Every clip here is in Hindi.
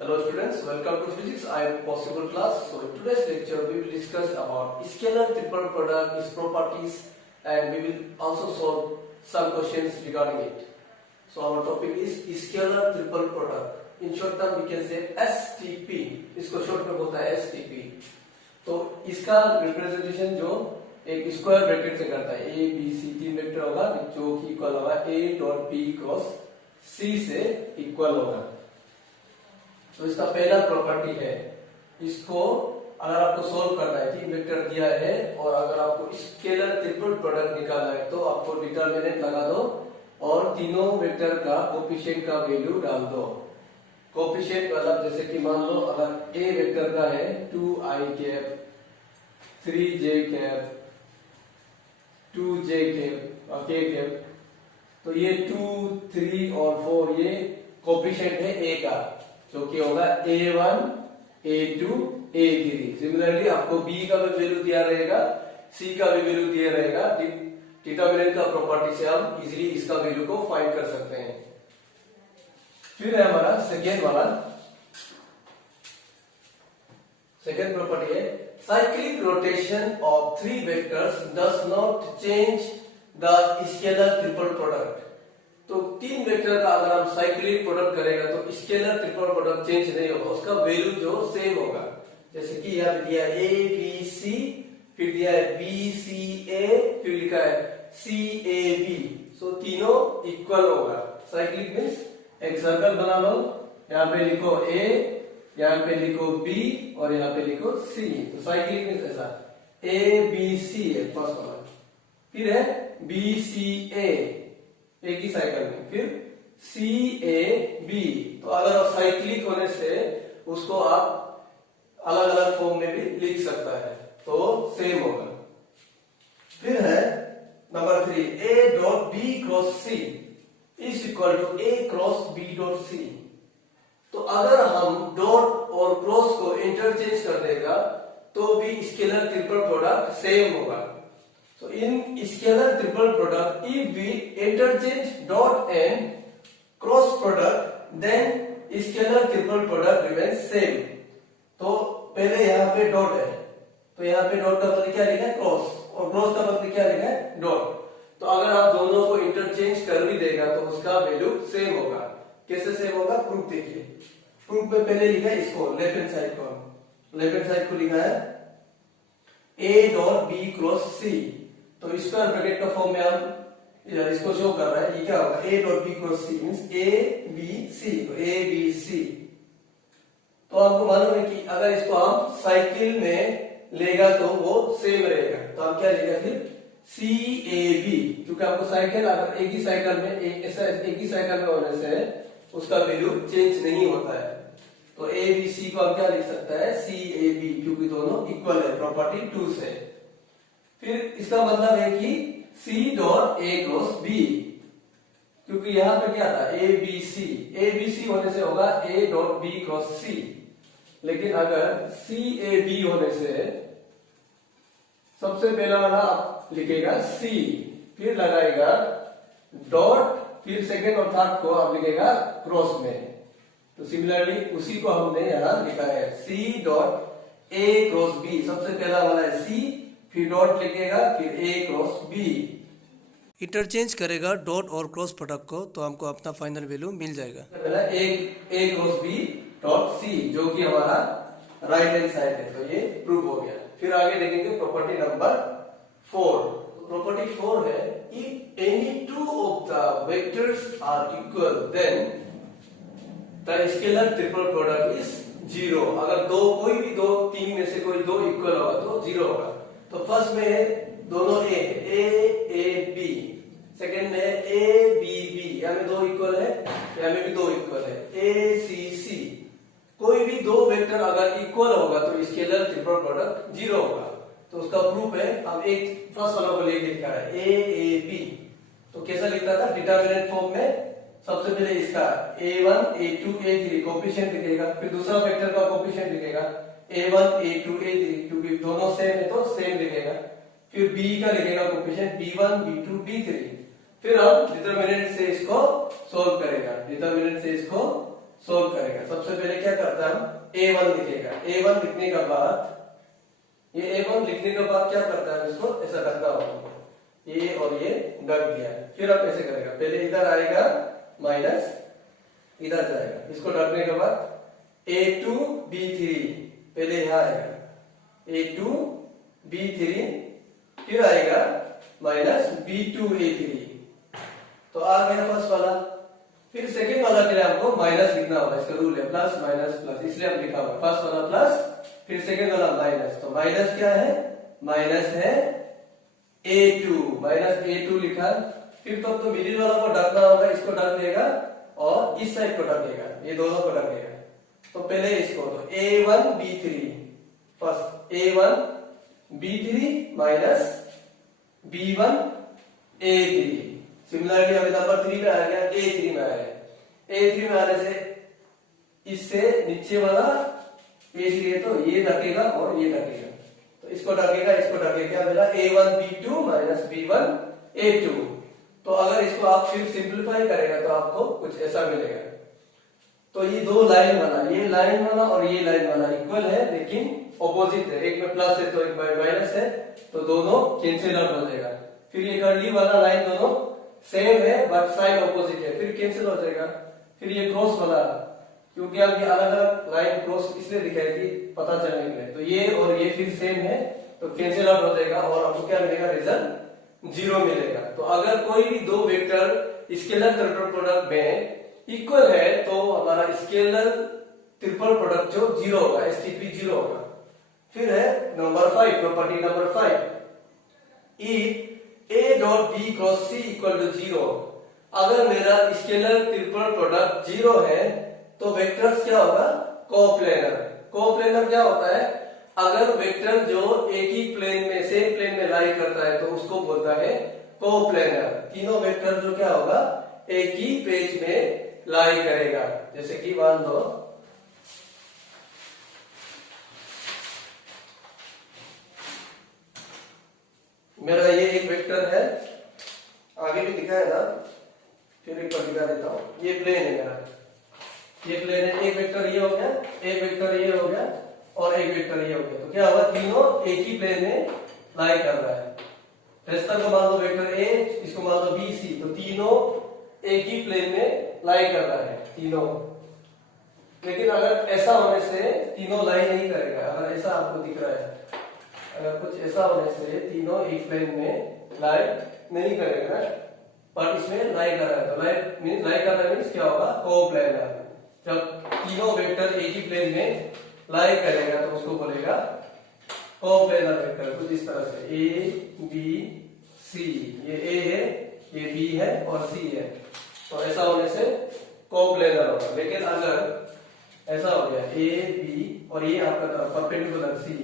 Hello students, welcome to physics. I am possible class. So in today's lecture we will discuss about scalar triple product, its properties, and we will also solve some questions regarding it. So our topic is scalar triple product. In short term we can say STP. इसको short में बोलता है STP. तो इसका रिप्रेजेंटेशन जो एक स्क्वायर ब्रैकेट से करता है A, B, C तीन वेक्टर होगा जो कि इक्वल होगा A dot B cross C से इक्वल होगा. तो इसका पहला प्रॉपर्टी है, इसको अगर आपको सोल्व करना है, तीन वेक्टर दिया है और अगर आपको स्केलर ट्रिपल प्रोडक्ट निकालना है तो आपको डिटरमिनेंट लगा दो और तीनों वेक्टर का कोफिशिएंट का वैल्यू डाल दो. कोफिशिएंट मतलब जैसे कि मान लो अगर ए वेक्टर का है 2i cap, 3j cap, 2j cap और k कैप, तो ये 2, 3 और 4 ये कोफिशिएंट है ए का जो कि होगा A1, A2, A3. सिमिलरली आपको B का भी वैल्यू दिया रहेगा, C का भी वैल्यू दिया रहेगा. डिटरमिनेंट का प्रॉपर्टी से हम इजीली इसका वैल्यू को फाइंड कर सकते हैं. फिर है हमारा सेकेंड वाला, सेकेंड प्रॉपर्टी है cyclic rotation of three vectors does not change the scalar triple product. तो तीन वेक्टर का अगर हम साइक्लिक प्रोडक्ट करेगा तो स्केलर ट्रिपल प्रोडक्ट चेंज नहीं होगा, उसका वैल्यू जो सेम होगा. जैसे कि यहाँ पे दिया ए बी सी, फिर दिया है बी सी ए, फिर लिखा है सी ए बी. सो तीनों इक्वल होगा. साइक्लिक मीन्स एक सर्कल बना लो, यहाँ पे लिखो ए, यहाँ पे लिखो बी और यहाँ पे लिखो सी. तो साइक्लिक मीन्स ऐसा ए बी सी है फर्स्ट वाला, फिर है बी सी ए एक ही साइकिल में, फिर सी ए बी. तो अगर आप साइक्लिक होने से उसको आप अलग अलग फॉर्म में भी लिख सकता है तो सेम होगा. फिर है number 3, A dot B cross C is equal to A cross B dot C. तो अगर हम डॉट और क्रॉस को इंटरचेंज कर देगा तो भी स्केलर ट्रिपल प्रोडक्ट सेम होगा. So in scalar triple product, if we interchange dot and cross product, then scalar triple product remains same. तो पहले यहाँ पे डॉट है, तो यहाँ पे डॉट का बदले क्या लिखा है क्रॉस, और क्रॉस का बदले क्या लिखा है डॉट. तो अगर आप दोनों को इंटरचेंज कर भी देगा तो उसका वैल्यू सेम होगा. कैसे सेम होगा प्रूफ देखिए. प्रूफ में पहले लिखा है इसको लेफ्ट हैंड साइड को, लेफ्ट हैंड साइड को लिखा है ए डॉट बी क्रॉस सी. तो स्क्वायर ब्रैकेट का फॉर्म में हम इसको शो कर रहा है. ये क्या होगा A dot B cross C means A B C. तो ए बी सी. तो आपको मालूम है कि अगर इसको हम साइकिल में लेगा तो वो सेम रहेगा. तो हम क्या लेगा फिर सी ए बी, क्योंकि आपको साइकिल अगर एक ही साइकिल में एक ही साइकिल में होने से उसका वैल्यू चेंज नहीं होता है. तो ए बी सी को हम क्या लिख सकता है सी ए बी, क्योंकि दोनों इक्वल है प्रॉपर्टी 2 से. फिर इसका मतलब है कि C dot A cross B, क्योंकि यहां पे क्या था A B C होने से होगा A dot B cross C. लेकिन अगर C A B होने से सबसे पहला वाला आप लिखेगा C, फिर लगाएगा डॉट, फिर सेकेंड और थर्ड को आप लिखेगा क्रॉस में. तो सिमिलरली उसी को हमने यहां लिखा है C dot A cross B. सबसे पहला वाला है C, फिर डॉट लिखेगा, फिर ए क्रॉस बी. इंटरचेंज करेगा डॉट और क्रॉस प्रोडक्ट को तो हमको अपना फाइनल वैल्यू मिल जाएगा. पहला ए क्रॉस बी डॉट सी जो कि हमारा राइट हैंड साइड है. तो ये प्रूव हो गया. फिर आगे देखेंगे प्रॉपर्टी नंबर 4. प्रॉपर्टी 4 है if any two of the vectors are equal then the scalar triple product is 0. अगर कोई भी तीन में से कोई दो इक्वल होगा तो 0 होगा. तो फर्स्ट में है दोनों ए बी, सेकंड में ए बी बी, यहाँ में दो इक्वल है, यहाँ में भी दो इक्वल है, ए सी सी. कोई भी दो वेक्टर अगर इक्वल होगा तो स्केलर ट्रिपल प्रोडक्ट 0 होगा. तो उसका प्रूफ है, हम एक फर्स्ट वाला को लेके लिखा है ए बी. तो कैसा लिखता था डिटरमिनेंट फॉर्म में. सबसे पहले इसका A1, A2, A3 कोफिशिएंट लिखेगा, फिर दूसरा वेक्टर का कोफिशिएंट लिखेगा A1, A2, A3, क्योंकि दोनों सेम है तो सेम लिखेगा. फिर B का लिखेगा कोफिशिएंट B1, B2, B3. फिर हम डिटरमिनेंट से इसको सोल्व करेगा. डिटरमिनेंट से इसको सोल्व करेगा। सबसे पहले क्या करता है, हम a1 लिखेगा। a1 लिखने का बाद, ये a1 लिखने के बाद क्या करता है, इसको ऐसा रखना होगा, ये और ये ढक दिया। फिर आप ऐसे करेगा, पहले इधर आएगा माइनस, इधर जाएगा, इसको ढकने के बाद a2 b3, पहले यहां आएगा a2 b3, फिर आएगा माइनस b2 a3। तो आ गया फर्स्ट वाला। फिर सेकंड वाला के लिए हमको माइनस लिखना होगा, इसका रूल है प्लस माइनस प्लस, इसलिए हम लिखा हुआ फर्स्ट वाला प्लस, फिर सेकंड वाला माइनस। तो माइनस क्या है, माइनस है a2, माइनस a2 लिखा। फिर तो मिडिल वाला को ढकना होगा, इसको ढक देगा और इस साइड को ढकेगा, ये दोनों को ढकेगा। तो पहले इसको तो a1 b3, first a1 b3 minus b1 a3। Similarly अभी नंबर 3 में आ गया, a3 में आया, a3 में आने से इससे नीचे वाला a3 है तो ये ढकेगा और ये ढकेगा, तो इसको ढकेगा, इसको ढकेगा, क्या मिला a1 b2 minus b1 a2। तो अगर इसको आप फिर सिंप्लीफाई करेगा तो आपको कुछ ऐसा मिलेगा। तो ये दो लाइन वाला, ये लाइन वाला और ये लाइन वाला इक्वल है लेकिन ऑपोजिट है, एक में प्लस है तो एक में माइनस है, तो दोनों कैंसिल आउट हो जाएगा। फिर ये कर्ली वाला लाइन दोनों सेम है बट साइन ऑपोजिट है, फिर कैंसिल हो जाएगा। फिर ये क्रॉस वाला, क्योंकि अब ये अलग अलग लाइन क्रॉस इसलिए दिखाई थी पता चलने के लिए, तो ये और ये फिर सेम है तो कैंसिल आउट हो जाएगा और आपको क्या मिलेगा, रिजल्ट 0 मिलेगा। तो अगर कोई भी दो वेक्टर स्केलर ट्रिपल प्रोडक्ट में इक्वल है तो हमारा स्केलर ट्रिपल प्रोडक्ट जो 0 होगा, एसटीपी 0 होगा। फिर है number 5, property number 5, if a dot b cross c equal to 0, अगर मेरा स्केलर ट्रिपल प्रोडक्ट 0 है तो वेक्टर्स क्या होगा, कोप्लेनर। कोप्लेनर क्या होता है, अगर वेक्टर जो एक ही प्लेन में, सेम प्लेन में लाई करता है तो उसको बोलता है कोप्लेनर। तीनों वेक्टर जो क्या होगा, एक ही पेज में लाई करेगा। जैसे कि मान लो मेरा ये एक वेक्टर है, आगे भी दिखाया था, फिर एक बार दिखा देता हूं। ये प्लेन है मेरा, ये प्लेन है, एक वेक्टर ये हो गया, एक वेक्टर ये हो गया और एक वेक्टर ये हो गया। तो क्या होगा, तीनों एक ही प्लेन में लाई कर रहा है। रेस्टर को मान लो वेक्टर ए, इसको मान लो बी सी, तो तीनों एक ही प्लेन में लाई कर रहा है तीनों। लेकिन अगर ऐसा होने से तीनों लाई नहीं करेगा, अगर ऐसा आपको दिख रहा है, अगर कुछ ऐसा होने से तीनों एक प्लेन में लाई नहीं करेगा, पर इसमें लाई कर रहा है, तो लाई कर रहा है मींस क्या होगा, कोप्लेनर। जब तीनों वेक्टर एक ही प्लेन में लाई करेगा तो उसको बोलेगा कोप्लेनर वेक्टर। कुछ इस तरह से ए बी सी, ये ए है, ये बी है और सी है, तो ऐसा होने से कोप्लेनर होगा। लेकिन अगर ऐसा हो गया ए बी और ये आपका परपेंडिकुलर सी,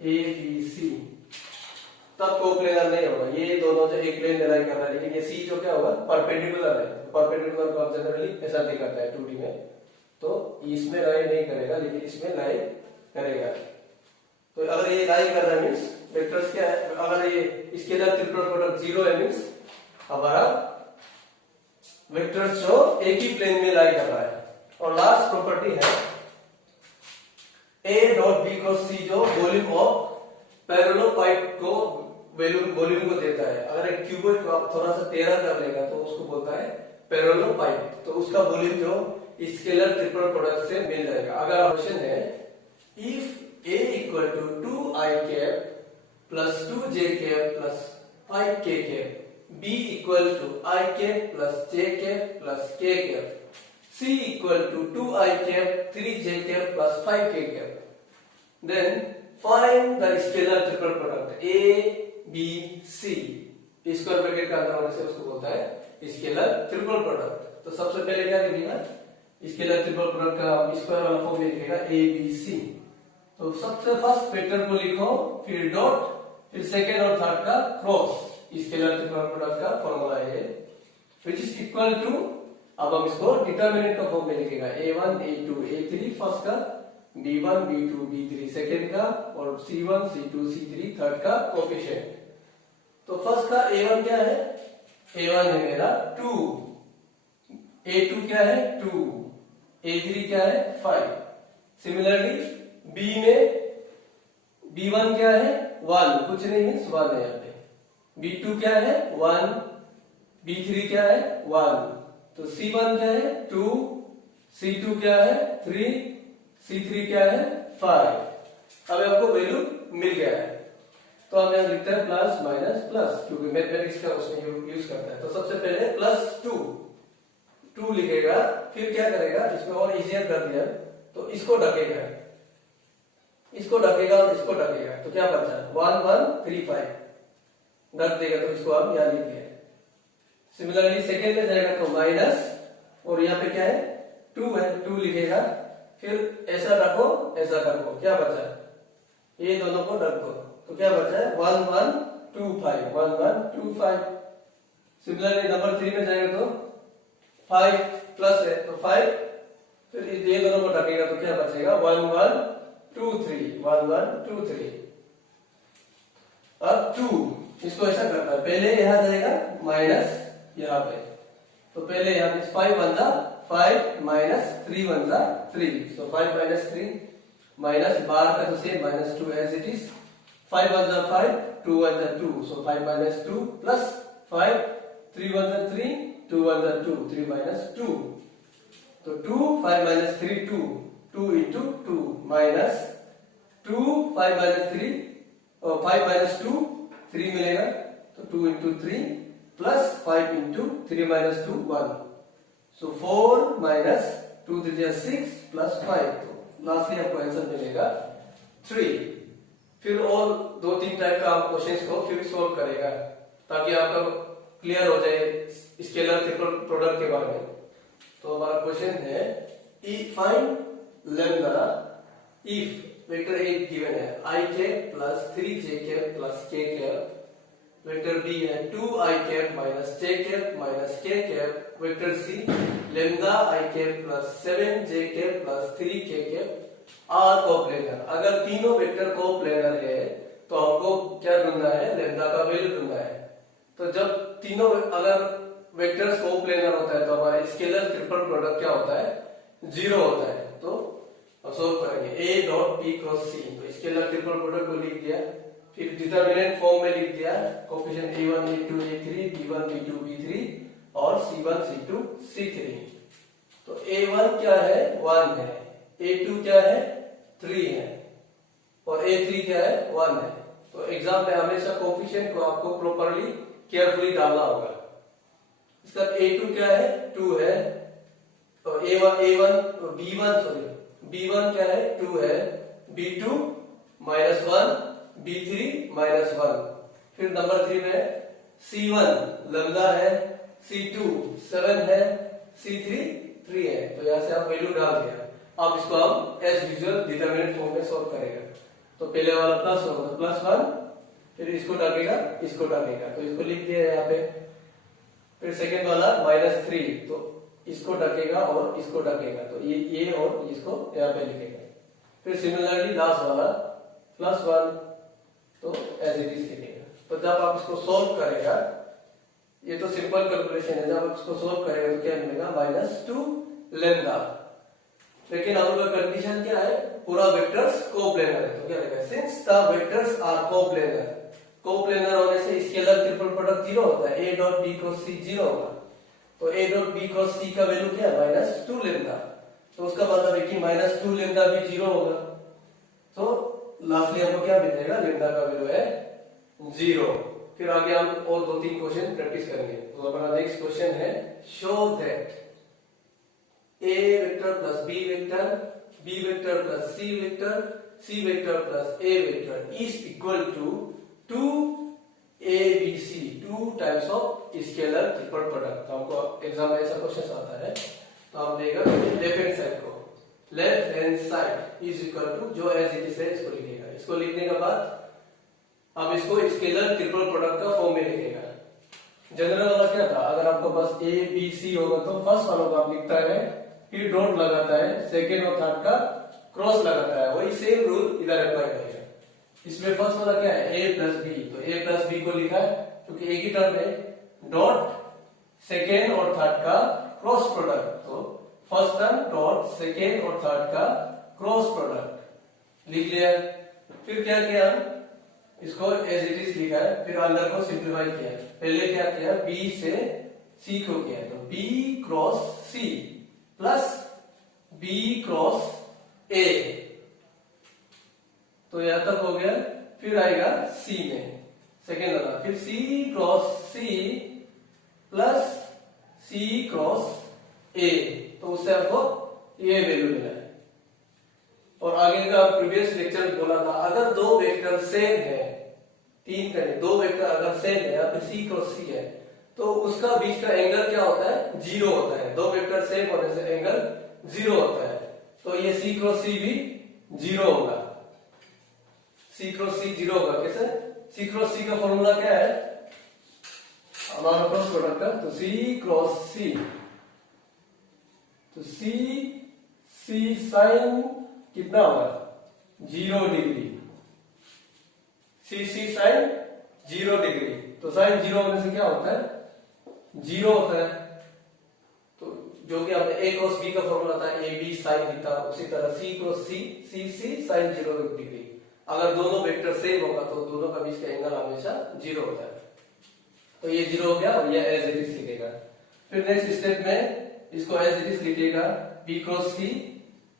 ए बी सी, तब कोप्लेनर नहीं होगा। ये दोनों जो एक प्लेन में लाई कर रहा है, लेकिन ये सी जो क्या होगा, परपेंडिकुलर है। परपेंडिकुलर को आप जनरली ऐसा दिखाता है 2D में, तो इसमें लाई नहीं करेगा लेकिन इसमें लाई करेगा। तो अगर ये लाई कर रहा है मींस वेक्टर्स क्या है, अगर ये स्केलर ट्रिपल प्रोडक्ट 0 है मींस हमारा वेक्टर्स जो एक ही प्लेन में लाई कर रहा है। और लास्ट प्रॉपर्टी है a dot b cross c, जो वॉल्यूम ऑफ पैरेललोपाइड को वॉल्यूम को देता है। अगर एक क्यूबॉइड को आप थोड़ा सा टेढ़ा कर लेगा तो उसको बोलता है पैरेललोपाइड, तो उसका वॉल्यूम जो स्केलर ट्रिपल प्रोडक्ट से मिल जाएगा। अगर क्वेश्चन है if a equal to 2i cap plus 2j cap plus 5k cap, b equal to i cap plus j cap plus k cap, c equal to 2i cap 3j cap plus 5k cap, then find the scalar triple product a b c। Square bracket का अंदर होने से उसको बोलता है स्केलर ट्रिपल प्रोडक्ट। तो सबसे पहले क्या लिखेगा, स्केलर ट्रिपल प्रोडक्ट का स्क्वायर वाला फॉर्म में लिखेगा a b c। तो सबसे फर्स्ट वेक्टर को लिखो, फिर डॉट, फिर सेकंड और थर्ड का क्रॉस। स्केलर ट्रिपल प्रोडक्ट का फॉर्मूला है व्हिच इज इक्वल टू, अब हम इसको डिटरमिनेंट का फॉर्म में लिखेगा a1 a2 a3 फर्स्ट का, b1 b2 b3 सेकंड का, और c1 c2 c3 थर्ड का कोएफिशिएंट। तो फर्स्ट का a1 क्या है, a1 है मेरा 2, a2 क्या है 2, A3 क्या है 5। सिमिलरली B में B1 क्या है 1, कुछ नहीं मीन्स 1 है यहाँ पे। B2 क्या है 1, B3 क्या है 1, तो C1 क्या है 2, C2 क्या है 3, C3 क्या है 5। अब आपको वैल्यू मिल गया है, तो हम यहाँ लिखते हैं प्लस माइनस प्लस, क्योंकि मैथमेटिक्स का उसमें यूज करता है। तो सबसे पहले +2 लिखेगा, फिर क्या करेगा, इसमें और इजियर कर दिया तो इसको ढकेगा, इसको ढकेगा और इसको ढकेगा, तो क्या बचा 1 1 3 5 ढक देगा, तो इसको हम यहाँ लिख दिया। सिमिलरली सेकेंड में जाएगा तो माइनस, और यहाँ पे क्या है 2 है, 2 लिखेगा, फिर ऐसा रखो ऐसा रखो, क्या बचा ये दोनों को रख दो, तो क्या बचा है 1 1 2 5 1 1 2 5। सिमिलरली नंबर 3 में जाएगा तो 5 प्लस है तो 5, फिर ये दोनों को रखेगा तो क्या बचेगा 1 1 2 3 1 1 2 3। अब 2 इसको ऐसा करता है, पहले यहाँ जाएगा माइनस यहाँ पे, तो पहले यहाँ 5 1 जा 5 माइनस 3 1 जा 3, so 5 minus 3 माइनस बार का तो सेम -2 एज इट इज, 5 1 जा 5 2 1 जा 2, so 5 minus 2 प्लस 5 3 1 जा 3 2 1 जा 2 3 minus 2, तो 2 5 minus 3 2 2 into 2 माइनस 2 5 minus 3 और 5 minus 2 3 मिलेगा, तो 2 into 3 plus 5 into 3 minus 2 1, so 4 minus 2 3 6 plus 5, तो लास्टली आपको आंसर मिलेगा 3। फिर और 2-3 टाइप का आप क्वेश्चंस को फिर सॉल्व करेगा, ताकि आपका क्लियर हो जाए स्केलर ट्रिपल प्रोडक्ट के बारे में। तो हमारा क्वेश्चन है find lambda if vector A given है i cap plus 3j cap plus k cap, vector B है 2i cap minus j cap minus k cap, vector C lambda i cap plus 7j cap plus 3k cap are coplanar. अगर तीनों वेक्टर कोप्लेनर है तो हमको क्या ढूंढना है, लैम्डा का वैल्यू ढूंढना है। तो जब तीनों अगर वेक्टर्स कोप्लेनर होता है तो हमारा स्केलर ट्रिपल प्रोडक्ट क्या होता है 0 होता है। तो सोल्व करेंगे A dot P cross C, तो स्केलर ट्रिपल प्रोडक्ट को लिख दिया, फिर डिटरमिनेंट फॉर्म में लिख दिया, coefficient A1 A2 A3 B1 B2 B3 और C1 C2 C3। तो A1 क्या है 1 है, A2 क्या है 3 है और A3 क्या है 1 है। तो एग्जाम में हमेशा कोएफिशिएंट को आपको प्रॉपर्ली केयरफुली डालना होगा। इसका A2 क्या है 2 है, तो A1 B1 क्या है 2 है, B2 -1 B3 -1, फिर नंबर 3 में C1 लैम्डा है, C2 7 है, C3 3 है। तो यहां से आप वैल्यू डाल दिया। अब इसको हम एज यूजुअल डिटरमिनेंट फॉर्म में सॉल्व करेगा। तो पहले वाला प्लस होगा तो +1, फिर इसको डालेगा इसको डालेगा, तो इसको लिख दिया यहाँ पे। फिर सेकेंड वाला -3, तो इसको ढकेगा और इसको ढकेगा, तो ये और इसको यहाँ पे लिखेगा। फिर सिमिलरली लास्ट वाला +1, तो एज इट इज लिखेगा। तो जब आप इसको सोल्व करेगा, ये तो सिंपल कैलकुलेशन है, जब आप इसको सोल्व करेगा तो क्या मिलेगा -2 लैम्डा। लेकिन हमारा कंडीशन क्या है, पूरा वेक्टर्स कोप्लेनर है, तो क्या लिखेगा since the vectors are coplanar. Coplanar होने से स्केलर ट्रिपल प्रोडक्ट 0 होता है, A dot B cross C 0 होगा। तो A dot B cross C का वैल्यू क्या है -2 लैम्डा, तो उसका मतलब है कि -2 लैम्डा भी 0 होगा। तो लास्टली हमको क्या मिल जाएगा, लैम्डा का वैल्यू है 0। फिर आगे हम और 2-3 क्वेश्चन प्रैक्टिस करेंगे। तो हमारा नेक्स्ट क्वेश्चन है show that A vector plus B vector, B vector plus C vector, C vector plus A vector is equal to 2 ABC, 2 types of scalar triple product. हमको एग्जाम में ऐसा क्वेश्चन आता है, तो हम लेगा लेफ्ट हैंड साइड को, left hand side is equal to जो एज इट इज है इसको लिखेगा। इसको लिखने के बाद अब इसको स्केलर ट्रिपल प्रोडक्ट का फॉर्म में लिखेगा। जनरल वाला क्या था, अगर आपको बस A B C होगा तो फर्स्ट वालों को आप लिखता है, फिर डॉट लगाता है, सेकेंड और थर्ड का क्रॉस लगाता है, वही सेम रूल इधर अप्लाई करेगा। इसमें फर्स्ट वाला क्या है A प्लस B, तो A प्लस B को लिखा है क्योंकि एक ही टर्म है, डॉट सेकेंड और थर्ड का क्रॉस प्रोडक्ट, तो फर्स्ट टर्म डॉट सेकेंड और थर्ड का क्रॉस प्रोडक्ट लिख लिया। फिर क्या किया, इसको एज इट इज लिखा है, फिर अंदर को सिंप्लीफाई किया। पहले क्या किया, बी से सी को किया, तो B cross C plus B cross A, तो यहां तक हो गया। फिर आएगा सी में सेकेंड वाला, फिर C cross C plus C cross A, तो उससे आपको ये वैल्यू मिला है। और आगे का प्रीवियस लेक्चर में बोला था, अगर दो वेक्टर सेम है, तीन का नहीं, दो वेक्टर अगर सेम है या फिर सी क्रॉस सी है, तो उसका बीच का एंगल क्या होता है, जीरो होता है। दो वेक्टर सेम होने से एंगल जीरो होता है, तो ये सी क्रॉस सी भी जीरो होगा। सी क्रॉस सी जीरो होगा। कैसे, सी क्रॉस सी का फॉर्मूला क्या है हमारा क्रॉस प्रोडक्ट का, तो सी क्रॉस सी, तो सी सी साइन कितना होगा, 0 डिग्री, सी सी साइन 0 डिग्री, तो साइन 0 होने से क्या होता है, 0 होता है। तो जो कि हमने ए क्रॉस बी का फॉर्मूला था, ए बी साइन थीटा, उसी तरह सी क्रॉस सी, सी सी साइन 0 डिग्री। अगर दोनों वेक्टर सेम होगा तो दोनों का बीच का एंगल हमेशा 0 होता है। तो ये 0 हो गया और ये एज इट इज लिखेगा। फिर नेक्स्ट स्टेप में इसको एज इट इज लिखेगा, बी क्रॉस सी,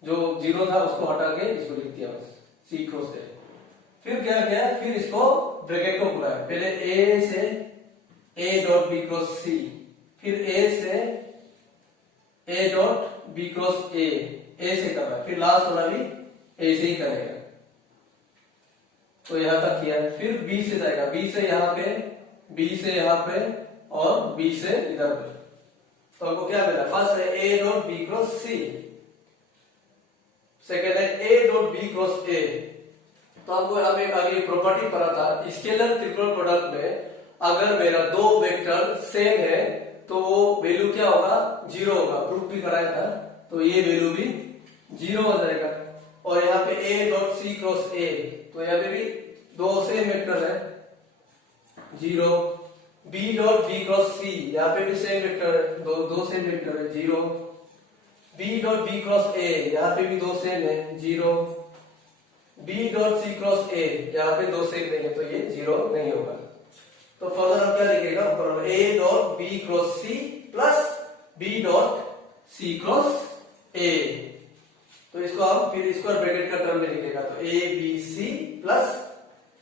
जो 0 था उसको हटा के इसको लिख दिया बस, सी क्रॉस ए। फिर क्या किया, फिर इसको ब्रैकेट को पूरा है, पहले ए से A dot B cross C, फिर ए से A dot B cross A से कर रहा है, फिर लास्ट वाला भी ए से ही करेगा। तो यहां तक किया। फिर बी से जाएगा, बी से यहां पे, बी से यहां पे और बी से इधर पे। तो हमको क्या मिला, फर्स्ट है A dot B cross C, second है A dot B cross A. तो आपको अब एक आगे प्रॉपर्टी पढ़ा था, स्केलर ट्रिपल प्रोडक्ट में अगर मेरा दो वेक्टर सेम है तो वो वैल्यू क्या होगा, 0 होगा। प्रूफ भी कराया था, तो ये वैल्यू भी 0 हो जाएगा। और यहाँ पे ए डॉट सी क्रॉस ए, तो यहाँ पे भी दो सेम वेक्टर है, 0। बी डॉट बी क्रॉस सी, यहाँ पे भी सेम वेक्टर है, दो सेम वेक्टर है, 0। B dot B cross A, यहाँ पे भी दो सेम है, 0। B dot C cross A, यहाँ पे दो सेम नहीं है, तो ये 0 नहीं होगा। तो फर्दर हम क्या लिखेगा, ऊपर A dot B cross C plus B dot C cross A, तो इसको हम फिर स्क्वायर ब्रैकेट का टर्म में लिखेगा, तो A B C plus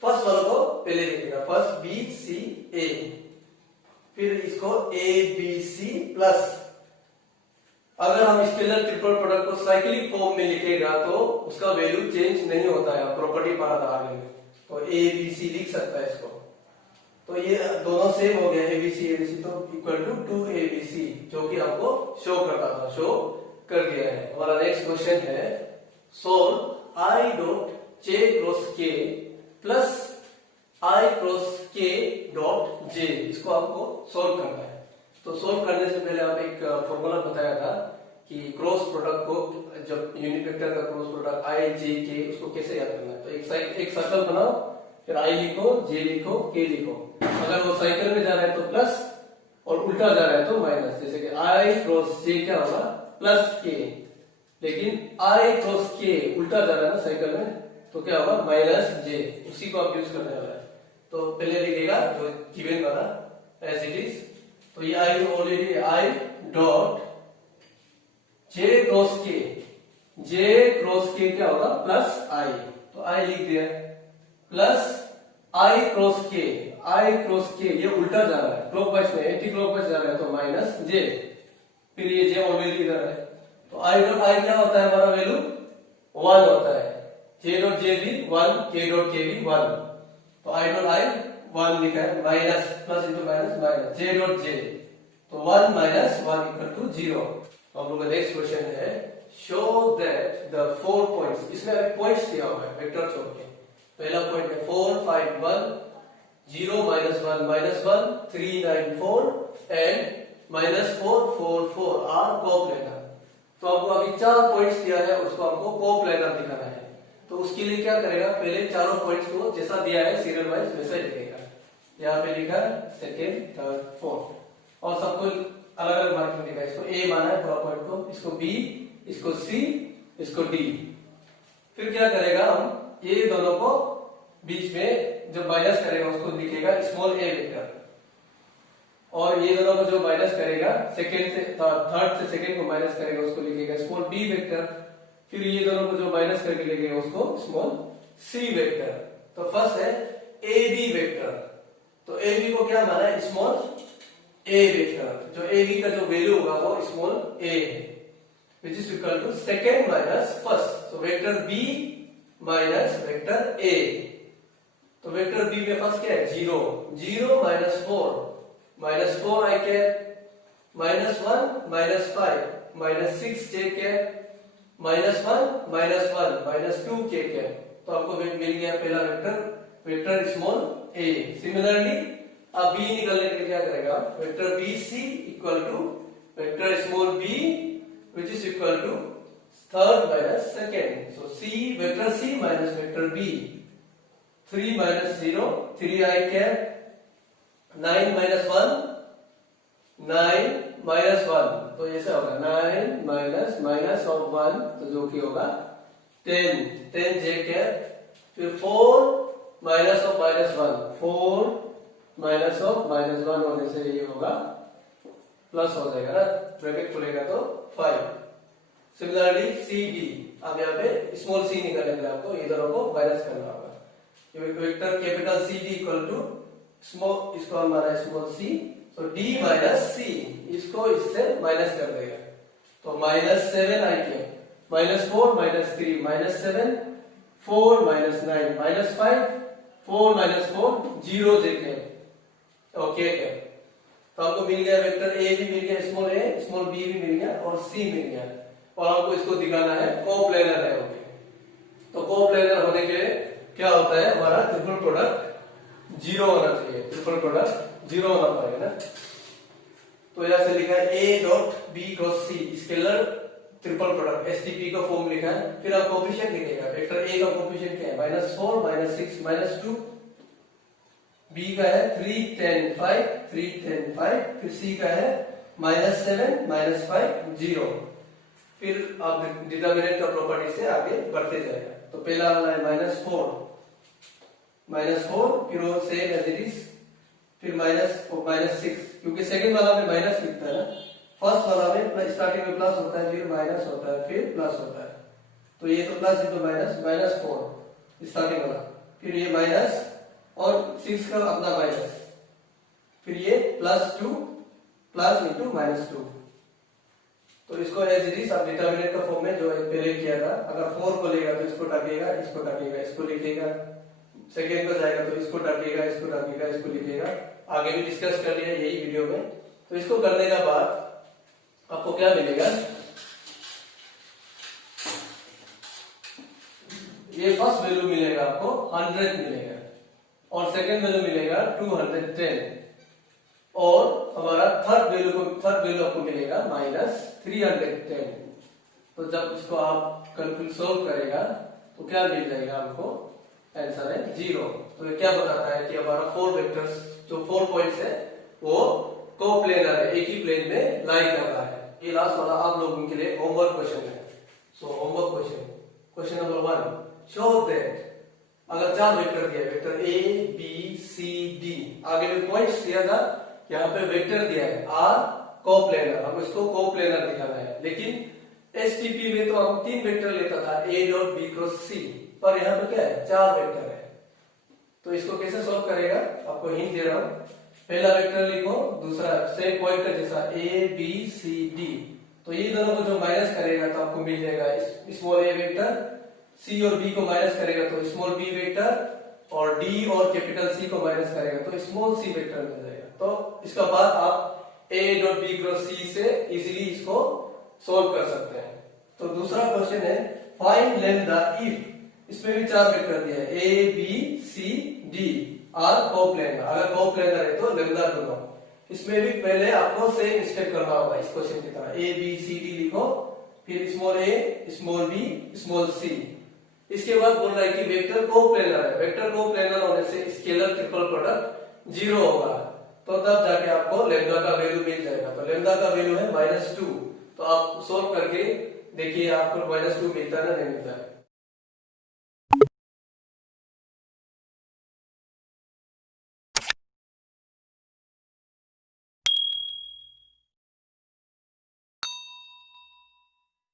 first वाले को पहले लिखेगा, फर्स्ट बी सी ए, फिर इसको ए बी सी प्लस, अगर हम स्केलर ट्रिपल प्रोडक्ट को साइक्लिक फॉर्म में लिखेगा तो उसका वैल्यू चेंज नहीं होता है, प्रॉपर्टी पढ़ा था आगे में। तो ए बी सी लिख सकता है इसको, तो ये दोनों सेम हो गया, एबीसी तो इक्वल टू 2abc, जो कि आपको शो करता था, शो कर दिया है। हमारा नेक्स्ट क्वेश्चन है, solve I dot J cross के प्लस आई क्रॉस के डॉट जे, इसको आपको सोल्व करना है। तो सोल्व करने से पहले आप एक फॉर्मूला बताया था कि क्रॉस प्रोडक्ट को, जब यूनिट वेक्टर का क्रॉस प्रोडक्ट आई जे के, उसको कैसे याद करना है। तो एक सर्कल बनाओ, फिर आई लिखो, जे लिखो, के लिखो। अगर वो साइकिल में जा रहा है तो प्लस और उल्टा जा रहा है तो माइनस। जैसे कि आई क्रॉस जे क्या होगा, प्लस के, लेकिन आई क्रॉस के उल्टा जा रहा है ना साइकिल में, तो क्या होगा, माइनस जे। उसी को आप यूज करने वाला है। तो पहले लिखेगा जो गिवन वाला एज इट इज, तो ये I already I dot J cross के, जे क्रॉस के क्या होगा, प्लस आई, तो आई लिख दिया, प्लस आई क्रॉस के, आई क्रॉस के ये उल्टा जा रहा है, क्लॉकवाइज में, एंटी क्लॉकवाइज जा रहा है, तो माइनस जे, फिर ये जे ऑलरेडी इधर है, तो आई डॉट आई क्या होता है, हमारा वैल्यू 1 होता है, जे डॉट जे भी 1, के डॉट के भी 1, तो आई डॉट आई 1 लिखा है, minus plus into minus minus, J dot J, तो 1 माइनस 1 इक्वल टू 0। तो हम लोग का नेक्स्ट क्वेश्चन है, शो दैट द 4 पॉइंट्स, इसमें अभी पॉइंट्स दिया हुआ है वेक्टर छोड़ के। पहला पॉइंट है 4 5 1, 0 -1 -1, 3 9 4 एंड -4 4 4 आर कोप्लेनर। तो आपको अभी 4 पॉइंट्स दिया है, उसको आपको कोप्लेनर दिखाना है। तो उसके लिए क्या करेगा, पहले चारों पॉइंट्स को जैसा दिया है सीरियल वाइज वैसा ही लिखेगा। यहाँ पे लिखा है सेकेंड थर्ड फोर्थ, और सबको अलग अलग मार्किंग देगा। इसको ए माना है पूरा पॉइंट को, इसको बी, इसको सी, इसको डी। फिर क्या करेगा, हम ये दोनों को बीच में जो माइनस करेगा उसको लिखेगा स्मॉल ए वेक्टर, और ये दोनों को जो माइनस करेगा सेकंड से थर्ड से सेकंड को माइनस करेगा उसको लिखेगा स्मॉल बी वेक्टर। फिर ये दोनों को जो माइनस करके लिखेगा उसको स्मॉल सी वेक्टर। तो फर्स्ट है ए बी वेक्टर, तो ए बी को क्या माना है, स्मॉल ए वेक्टर। जो ए बी का जो वैल्यू होगा वो स्मॉल ए है, which is equal to second minus first. So vector B minus vector A. तो वेक्टर बी में फर्स्ट क्या है, 0, 0 minus 4, minus 4 I cap, minus 1 minus 5 minus 6 J cap, minus 1 minus 1 minus 2 K cap. तो आपको मिल गया पहला vector, vector small A. Similarly अब बी निकालने के लिए क्या करेगा, vector B C equal to vector small B which is equal to third minus second. So C, vector C minus vector B, 3 minus 0, 3 I cap, 9 minus 1, 9 minus 1, तो ऐसा होगा 9 माइनस माइनस ऑफ 1, तो जो कि होगा 10, 10 जे कैप। फिर 4 minus of minus 1, 4 minus of minus 1 होने से ये होगा प्लस हो जाएगा ना, ब्रैकेट खुलेगा तो 5। सिमिलरली सी डी, अब यहाँ पे स्मॉल सी निकालने के लिए आपको ये दोनों को माइनस करना होगा। Vector capital C D equal to small, इसको हम माना है स्मॉल सी, तो डी माइनस सी, इसको इससे माइनस कर देगा। तो माइनस 7 आई के, minus 4 minus 3 minus 7, 4 minus 9 minus 5, 4 minus 4 0 जे के। ओके, तो आपको मिल गया वेक्टर ए भी मिल गया स्मॉल ए, स्मॉल बी भी मिल गया और सी मिल गया, और आपको इसको दिखाना है कोप्लेनर है। ओके, तो कोप्लेनर होने के लिए क्या होता है, हमारा ट्रिपल प्रोडक्ट 0 होना चाहिए, ट्रिपल प्रोडक्ट 0 होना पड़ेगा ना। तो यहां से लिखा है A dot B cross C scalar triple product, STP का फॉर्म लिखा है। फिर आप कोएफिशिएंट लिखेगा, वेक्टर ए का कोएफिशिएंट क्या है, -4 -6 -2, बी का है 3 10 5 3 10 5, फिर सी का है -7 -5 0। फिर आप डिटरमिनेंट का प्रॉपर्टी से आगे बढ़ते जाएगा। तो पहला वाला है -4, फिर वो सेम एज इट इज, फिर -6, क्योंकि सेकंड वाला में माइनस लिखता है ना, फर्स्ट वाला में स्टार्टिंग में प्लस होता है, फिर माइनस होता है, फिर प्लस होता है। तो ये तो प्लस इंटू माइनस -4 स्टार्टिंग वाला, फिर ये माइनस और 6 का अपना माइनस, फिर ये +2 प्लस इंटू -2। तो इसको एज इट इज आप डिटरमिनेंट का फॉर्म में जो पहले किया था, अगर 4 को लेगा तो इसको टकेगा, इसको टकेगा, इसको लिखेगा, सेकेंड को जाएगा तो इसको टकेगा, इसको टकेगा, इसको लिखेगा। आगे भी डिस्कस कर लिया यही वीडियो में। तो इसको करने के बाद आपको क्या मिलेगा, ये फर्स्ट वैल्यू मिलेगा आपको 100 मिलेगा, और सेकेंड वैल्यू मिलेगा 210, और हमारा थर्ड वैल्यू आपको मिलेगा -310। तो जब इसको आप कैलकुलेट सोल्व करेगा तो क्या मिल जाएगा आपको, आंसर है 0। तो ये क्या बताता है कि हमारा 4 वेक्टर्स जो 4 पॉइंट्स है वो कोप्लेनर है, एक ही प्लेन में लाई कर रहा है। ये लास्ट वाला आप लोगों के लिए होमवर्क क्वेश्चन है। So homework question number 1, show that अगर 4 वेक्टर दिया, vector A B C D, आगे में पॉइंट्स दिया था, यहाँ पे वेक्टर दिया है आर कोप्लेनर, हम इसको कोप्लेनर दिखाना है। लेकिन एसटीपी में तो हम 3 वेक्टर लेता था, ए डॉट बी क्रॉस सी, पर यहाँ पे क्या है 4 वेक्टर है। तो इसको कैसे सॉल्व करेगा, आपको हिंट दे रहा हूं। पहला वेक्टर लिखो, दूसरा सेम पॉइंट का जैसा ए बी सी डी, तो ये दोनों को जो माइनस करेगा तो आपको मिल जाएगा स्मॉल ए वेक्टर, सी और बी को माइनस करेगा तो स्मॉल बी वेक्टर, और डी और कैपिटल सी को माइनस करेगा तो स्मॉल सी वेक्टर मिल जाएगा। तो इसका बाद आप ए डॉट बी क्रॉस सी से इजीली इसको सोल्व कर सकते हैं। तो दूसरा क्वेश्चन है फाइंड लैम्डा इफ, इसमें भी 4 वेक्टर दिया है, A B C D are coplanar, अगर कोप्लेनर है तो लैम्डा ढूंढो। इसमें भी पहले आपको सेम स्टेप करना होगा इस क्वेश्चन की तरह, ए बी सी डी लिखो, फिर स्मॉल ए स्मॉल बी स्मॉल सी। इसके बाद बोल रहा है कि वेक्टर कोप्लेनर है, वेक्टर कोप्लेनर होने से स्केलर ट्रिपल प्रोडक्ट 0 होगा। तो तो तब जाके आपको लेमदा का वैल्यू मिल जाएगा। तो लेमदा का वैल्यू है -2। तो आप सोल्व करके देखिए आपको -2 मिलता है ना नहीं मिलता है।